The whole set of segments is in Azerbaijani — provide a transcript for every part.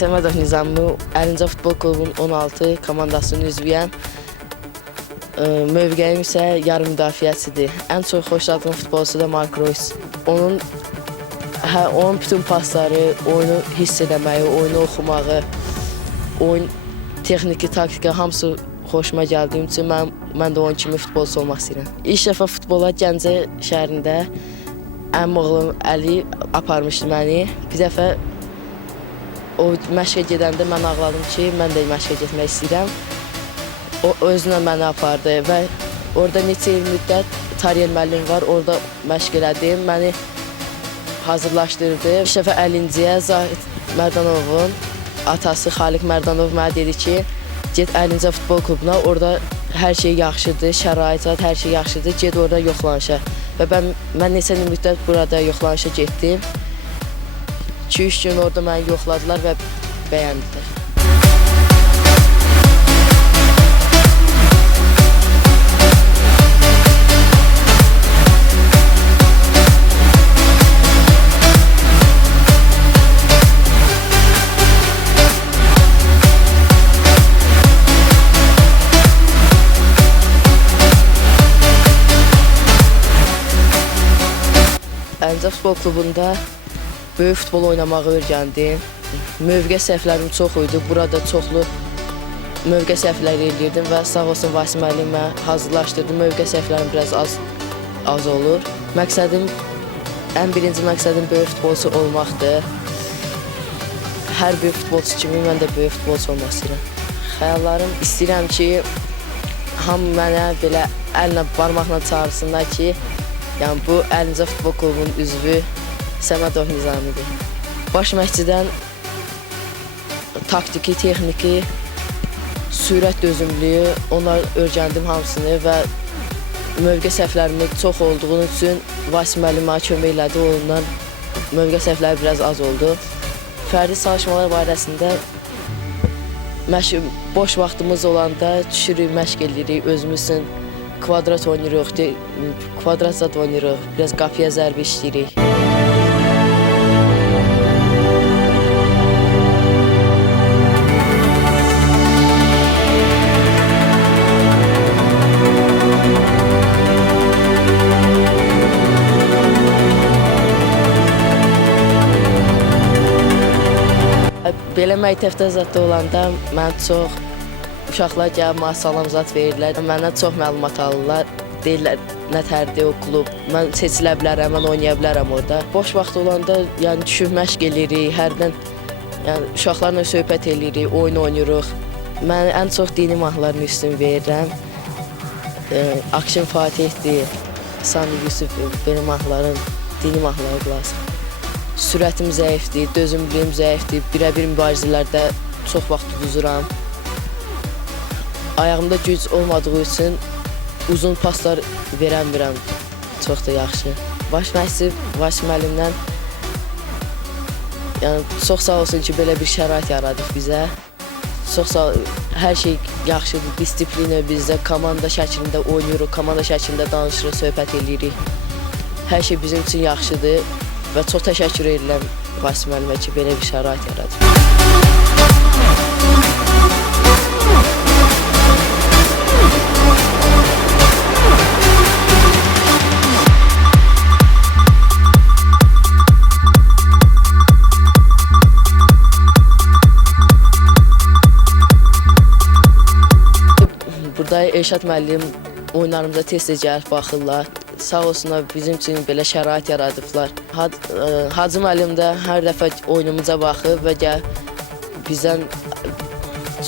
Səmədov Nizami, Əlincə Futbol Klubunun 16 komandasının üzvüyəm. Mövqəyim isə yarım müdafiəçidir. Ən çox xoşladığım futbolçu da Mark Royce. Onun bütün pasları, oyunu hiss eləməyi, oyunu oxumağı, oyun texniki, taktika hamısı xoşuma gəldiyim üçün mən də onun kimi futbolçu olmaq istəyirəm. İlk dəfə futbola Gəncə şəhərində əmim oğlum Əli aparmışdı məni. Bir dəfə o məşqə gedəndə mən ağladım ki, mən də məşqə getmək istəyirəm. O özünə məni apardı və orada neçə il müddət Tariyel müəllim var, orada məşq elədim, məni hazırlaşdırdı. Bir dəfə 50-ciyə Zahid Mərdanovun atası Xaliq Mərdanov mənə dedi ki, get Əlincə Futbol Klubuna, orada hər şey yaxşıdır, şərait, hər şey yaxşıdır, get orada yoxlanışa. Və mən neçə il müddət burada yoxlanışa getdim. 2-3 gün orada məni yoxladılar və bəyəndilər. Əlincə Futbol Klubunda böyük futbol oynamağı öyrəndim. Mövqə səhvlərim çox idi. Burada çoxlu mövqə səhvləri edirdim və sağ olsun Vasim müəllim mənə hazırlaşdırdı. Mövqə səhvlərim biraz az olur. Ən birinci məqsədim böyük futbolçu olmaqdır. Hər böyük futbolçu kimi mən də böyük futbolçu olmaq istəyirəm. Xəyallarım istəyirəm ki, hamı mənə belə əllə, barmaqla çağırsınlar ki, yəni bu Əlincə Futbol Klubunun üzvü Səmədov Nizamidir. Baş məşqçidən taktiki, texniki, sürət dözümlüyü, onlar öyrəndim hamısını və mövqə səhvlərimi çox olduğu üçün Vasim müəllim mənə kömək elədi, ondan mövqə səhvləri biraz az oldu. Fərdi çalışmalar barəsində boş vaxtımız olanda düşürük, məşq edirik, özümüz üçün kvadrat oynayırıq, kvadrat zad oynayırıq, biraz qapıya zərbə işləyirik. Belə məktəbdə zadda olanda mən çox uşaqlar gəlib mənə salam zad verirlər. Məndən çox məlumat alırlar. Deyirlər, nətərdir o klub, mən seçilə bilərəm, mən oynaya bilərəm orada. Boş vaxt olanda yəni düşüb məşq eləyirik, hərdən yəni uşaqlarla söhbət eləyirik, oyun oynayırıq. Mən ən çox dini mahnıların üstün verirəm. Akşin Fatihdir, Sami Yusuf belə mahnıların, dini mahnıları qulaq. Sürətim zəifdir, dözümlüyüm zəifdir, birə-bir mübarizələrdə çox vaxt uduzuram. Ayağımda güc olmadığı üçün uzun paslar verəmirəm, çox da yaxşı. Baş məşqçi Vasim müəllimdən çox sağ olsun ki, belə bir şərait yaradıq bizə. Çox sağ olun, hər şey yaxşıdır, disiplini bizdə, komanda şəklində oynayırıq, komanda şəklində danışırıq, söhbət edirik. Hər şey bizim üçün yaxşıdır və çox təşəkkür edirəm Vasim müəllimə ki, belə bir şərait yaradır. Burada Elşad müəllim oyunlarımıza tez-tez gəlib baxırlar. Sağ olsunlar, bizim üçün belə şərait yaradıblar. Hacı müəllim də hər dəfə oyunumuza baxıb və bizdən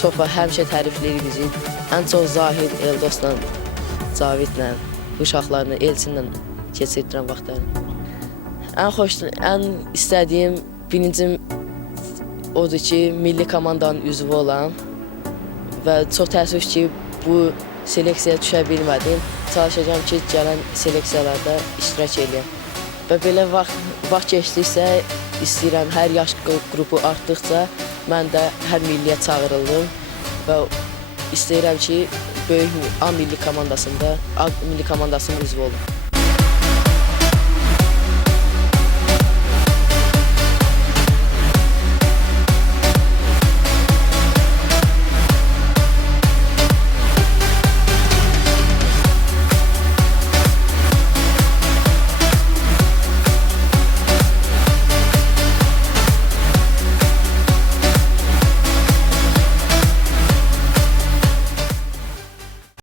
çox həmişə tərifləyir bizi. Ən çox Zahid, Eldosla, Cavidlə, uşaqlarla, Elçinlə keçirdirəm vaxtlarını. Ən istədiyim birincim odur ki, milli komandanın üzvü olam və çox təəssüf ki, bu seleksiyaya düşə bilmədim. Çalışacağım ki, gələn seleksiyalarda iştirak edeyim. Və belə vaxt keçdikcə istəyirəm, hər yaş qrupu artdıqca mən də hər milliyə çağırıldım və istəyirəm ki, böyük A milli komandasının üzvü olum.